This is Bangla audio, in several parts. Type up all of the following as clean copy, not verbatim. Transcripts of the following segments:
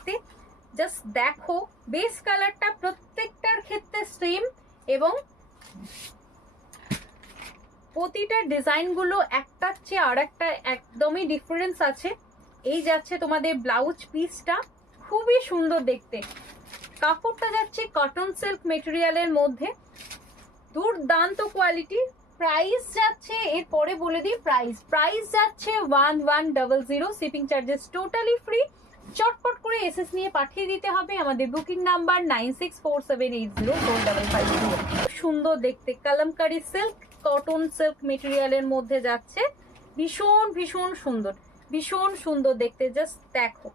দেখতে, জাস্ট দেখো বেস কালারটা প্রত্যেকটার ক্ষেত্রে সেম এবং প্রতিটা ডিজাইন গুলো একটার চেয়ে আর একটা একদমই ডিফারেন্স আছে। এই যাচ্ছে তোমাদের ব্লাউজ পিসটা, খুবই সুন্দর দেখতে। কাপড়টা যাচ্ছে কটন সিল্ক মেটেরিয়ালের মধ্যে, দুর্দান্ত কোয়ালিটি। প্রাইস যাচ্ছে, এরপরে বলে দিই প্রাইস যাচ্ছে 1100, শিপিং চার্জেস টোটালি ফ্রি। চটপট করে এসএস নিয়ে পাঠিয়ে দিতে হবে। আমাদের বুকিং নাম্বার 9647804550। সুন্দর দেখতে কালামকারী সিল্ক কটন সিল্ক মেটেরিয়ালের মধ্যে যাচ্ছে, ভীষণ ভীষণ সুন্দর, ভীষণ সুন্দর দেখতে। জাস্ট দেখো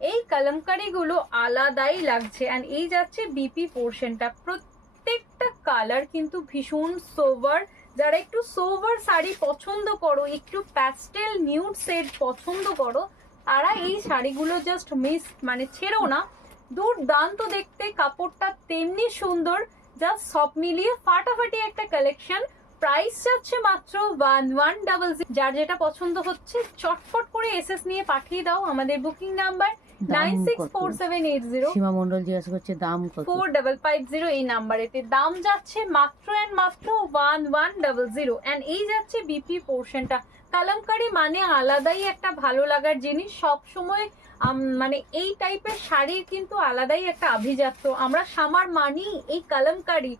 এই কালামকারী গুলো আলাদাই লাগছে। অ্যান্ড এই যাচ্ছে বিপি পোর্শনটা, প্রত্যেকটা কালার কিন্তু ভীষণ সোভার। যারা একটু সোভার শাড়ি পছন্দ করো, একটু প্যাস্টেল নিউড শেড পছন্দ করো, তারা এই শাড়িগুলো জাস্ট ছেড়ো না। দুর্দান্ত দেখতে, কাপড়টা তেমনি সুন্দর, জাস্ট সব মিলিয়ে ফাটাফাটি একটা কালেকশন। প্রাইস যাচ্ছে মাত্র 1100। যার যেটা পছন্দ হচ্ছে চটপট করে এসএস নিয়ে পাঠিয়ে দাও। আমাদের বুকিং নাম্বার 964780। সীমা মন্ডল জিজ্ঞাসা করছে দাম কত? 4550 এই নাম্বারেতে দাম যাচ্ছে মাত্র এন্ড মাত্র 1100। এন্ড এই যাচ্ছে বিপি পোর্শনটা। কালামকারী মানে আলাদাই একটা ভালো লাগার জিনিস। সব সময় এই টাইপের শাড়ির কিন্তু আলাদাই একটা আভিজাত্য। আমরা সামার মানি এই কালামকারী,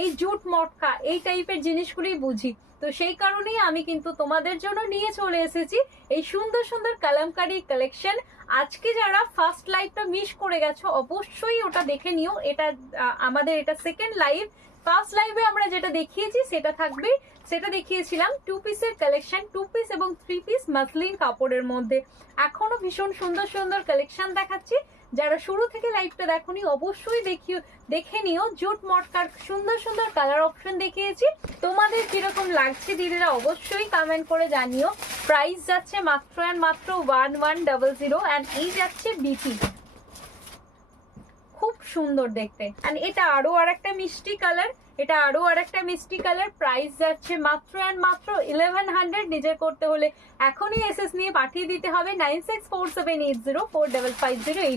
এই জুট মটকা, এই টাইপের জিনিসগুলি বুঝি। তো সেই কারণেই আমি কিন্তু তোমাদের জন্য নিয়ে চলে এসেছি এই সুন্দর সুন্দর কালামকারী কালেকশন। আজকে যারা ফার্স্ট লাইভটা মিস করে গেছো অবশ্যই ওটা দেখে নিও। এটা আমাদের এটা সেকেন্ড লাইভ। ফার্স্ট লাইভে আমরা যেটা দেখিয়েছি সেটা থাকবে, সেটা দেখিয়েছিলাম 2 পিসের কালেকশন, 2 পিস এবং 3 পিস মাসলিন কাপড়ের মধ্যে। এখনো ভীষণ সুন্দর সুন্দর কালেকশন দেখাচ্ছি। যারা শুরু থেকে লাইভটা দেখোনি অবশ্যই দেখে নিও। জুট মটকার সুন্দর সুন্দর কালার অপশন দেখিয়েছি। তোমাদের কিরকম লাগছে দিদিরা অবশ্যই কমেন্ট করে জানিও। প্রাইস যাচ্ছে মাত্র এন্ড মাত্র 1100। এন্ড এই যাচ্ছে বিপি, খুব সুন্দর দেখতে। এন্ড এটা আরো আর একটা মিষ্টি কালার, এটা আরো আর একটা মিষ্টি কালার। প্রাইস যাচ্ছে মাত্র এন্ড মাত্র 1100। নিজের করতে হলে এখনই এসএস নিয়ে পাঠিয়ে দিতে হবে 9647804550 এই